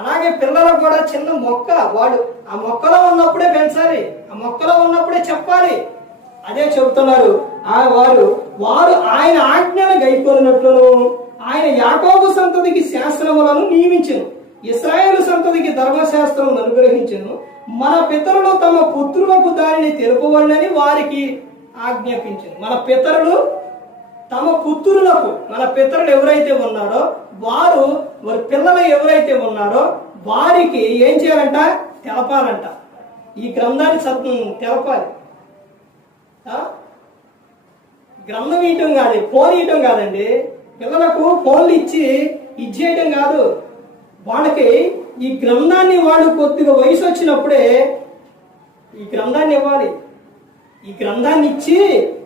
అలాగే పిల్లలకు కూడా చిన్న మొక్క వాడు ఆ మొక్కలో ఉన్నప్పుడే పెంచాలి, ఆ మొక్కలో ఉన్నప్పుడే చెప్పాలి. అదే చెబుతున్నారు వారు ఆయన ఆజ్ఞలు గైకొనినట్లును ఆయన యాకోబు సంతతికి శాస్త్రములను నియమించెను, ఇశ్రాయేలు సంతతికి ధర్మశాస్త్రం అనుగ్రహించెను. మన పితరులు తమ పుత్రులకు దానిని తెలుపవలెనని వారికి ఆజ్ఞాపించెను. మన పితరులు తమ పుత్రులకు, మన పితరులు ఎవరైతే ఉన్నారో వారి పిల్లలు ఎవరైతే ఉన్నారో వారికి ఏం చేయాలంట? తెలపాలంట. ఈ గ్రంథాన్ని తెలపాలి. గ్రంథం ఇయటం కాదు, ఫోన్ ఇయటం కాదండి. పిల్లలకు ఫోన్లు ఇచ్చి ఇచ్చేయటం కాదు. వాళ్ళకి ఈ గ్రంథాన్ని వాడు కొద్దిగా వయసు వచ్చినప్పుడే ఈ గ్రంథాన్ని ఇవ్వాలి. ఈ గ్రంథాన్ని ఇచ్చి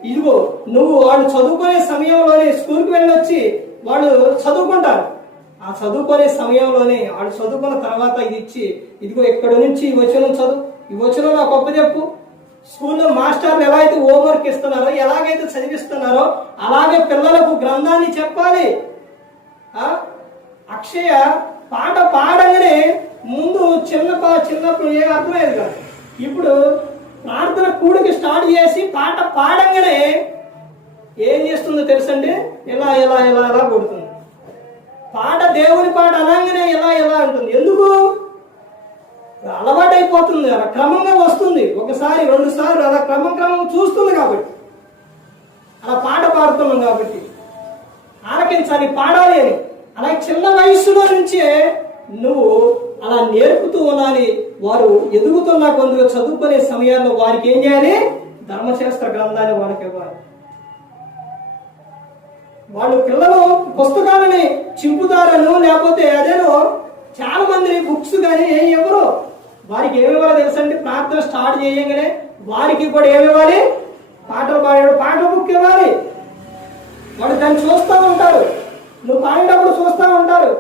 ఇదిగో నువ్వు వాళ్ళు చదువుకునే సమయంలోనే స్కూల్కి వెళ్ళొచ్చి వాళ్ళు చదువుకుంటారు. ఆ చదువుకునే సమయంలోనే వాళ్ళు చదువుకున్న తర్వాత ఇది ఇచ్చి ఇదిగో ఎక్కడి నుంచి ఈ వచనం చదువు, ఈ వచనం నాకు గొప్ప చెప్పు. స్కూల్లో మాస్టర్లు ఎలా అయితే హోంవర్క్ ఇస్తున్నారో, ఎలాగైతే చదివిస్తున్నారో అలాగే పిల్లలకు గ్రంథాన్ని చెప్పాలి. అక్షయ పాట పాడంగానే ముందు చిన్నప్పుడు ఏం అర్థమయ్యేది కాదు. ఇప్పుడు ప్రార్థన కూడికి స్టార్ట్ చేసి పాట పాడంగానే ఏం చేస్తుందో తెలుసండి? ఎలా ఎలా ఎలా ఎలా కొడుతుంది. పాట దేవుని పాట అనగానే ఎలా ఎలా ఉంటుంది. ఎందుకు? అలవాటైపోతుంది, అలా క్రమంగా వస్తుంది. ఒకసారి 2 సార్లు అలా క్రమం చూస్తుంది కాబట్టి, అలా పాట పాడుతున్నాం కాబట్టి ఆలకించాలి, పాడాలి అని. అలా చిన్న వయసులో నుంచే నువ్వు అలా నేర్పుతూ ఉండాలి. వారు ఎదుగుతున్న కొందరు చదువుకునే సమయాల్లో వారికి ఏం చేయాలి? ధర్మశాస్త్ర గ్రంథాన్ని వాళ్ళకి ఇవ్వాలి. వాళ్ళు పిల్లలు పుస్తకాలని చింపుతారను లేకపోతే అదేనో చాలా మంది బుక్స్ కానీ ఏం ఇవ్వరు. వారికి ఏమి ఇవ్వాలో తెలుసండి? ప్రార్థన స్టార్ట్ చేయగానే వారికి కూడా ఏమి ఇవ్వాలి? పాటలు పాడాడు పాటల బుక్ ఇవ్వాలి. వాడు దాన్ని చూస్తూ ఉంటారు, నువ్వు పాడేటప్పుడు చూస్తూ ఉంటారు.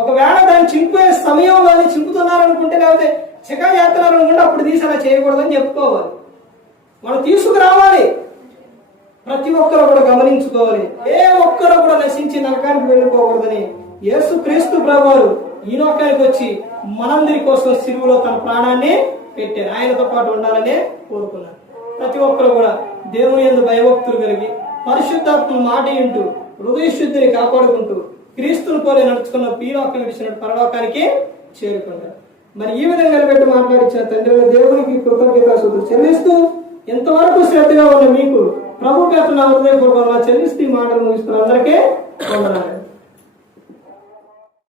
ఒకవేళ దాన్ని చింపే సమయంలో చింపుతున్నారనుకుంటే లేకపోతే చికా చేస్తున్నారు అనుకుంటే అప్పుడు తీసి అలా చేయకూడదని చెప్పుకోవాలి. వాళ్ళు తీసుకురావాలి. ప్రతి ఒక్కరు కూడా గమనించుకోవాలి. ఏ ఒక్కరు కూడా నశించి నరకానికి వెళ్ళిపోకూడదని యేసు క్రీస్తు ప్రభువారు ఈ లోకానికి వచ్చి మనందరి కోసం సిలువలో తన ప్రాణాన్ని పెట్టారు. ఆయనతో పాటు ఉండాలని కోరుకున్నారు. ప్రతి ఒక్కరు కూడా దేవుని యందు భయభక్తులు కలిగి పరిశుద్ధాత్మ మాట వింటూ హృదయ శుద్ధిని కాపాడుకుంటూ క్రీస్తుని పోలే నడుచుకున్న పీలోకం విడిచినట్టు పరలోకానికి చేరుకుంటారు. మరి ఈ విధంగా నిలబెట్టి మాట్లాడించిన తండ్రి దేవునికి కృతజ్ఞతాస్తుతులు చెల్లిస్తూ ఎంతవరకు శ్రద్ధగా ఉన్న మీకు ప్రభు పేరున హృదయపూర్వకంగా చెల్లిస్తూ ఈ మాటలు ముగిస్తున్న అందరికీ వందనాలు.